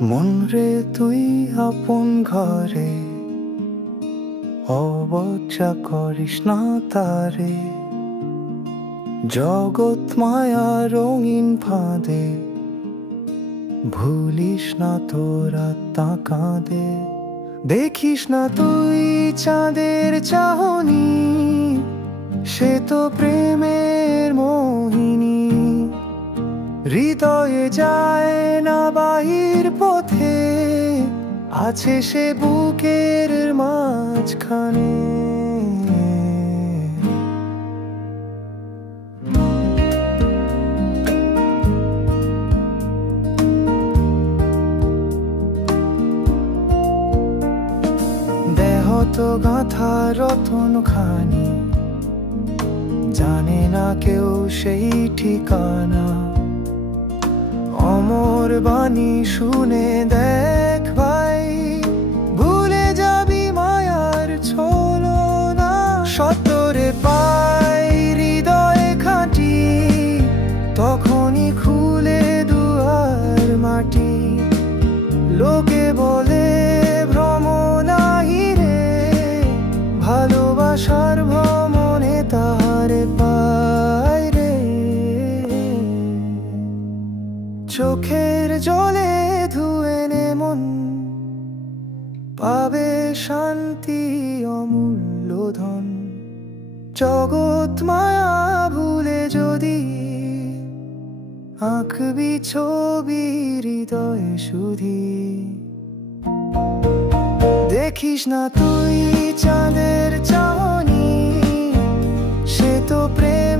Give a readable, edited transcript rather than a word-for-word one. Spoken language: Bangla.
মন রে তুই আপন ঘরে, অবজ্ঞা করিস না তারে। জগৎ মায়া রঙিন ফাঁদে, ভুলিস না তোরা তা কাঁদে। দেখিস না তুই চাঁদের চাহনি, সে তো প্রেমের মোহিনী। হৃদয়ে যায় না বাহির পথে, আছে সে বুকের মাঝখানে। দেহ তো গাঁথা রতন খানি, জানে না কেউ সেই ঠিকানা। অমর বাণী শুনে দেখ ভাই, ভুলে যাবি মায়ার ছলনা। সতরে পাই হৃদয়ে খাঁটি, তখনই খুলে দুয়ার মাটি। লোকে বলে ভ্রম নাহি রে, ভালোবাসার ভ্রমণে তাহারে পায় রে। চোখের জলে ধুয়ে নে মন, পাবে শান্তি অমূল্য ধন। জগৎ মায়া ভুলে যদি আঁকবি ছবি হৃদয়ে শুধি। দেখিস না তুই চাঁদের চাহনি, সে তো প্রেম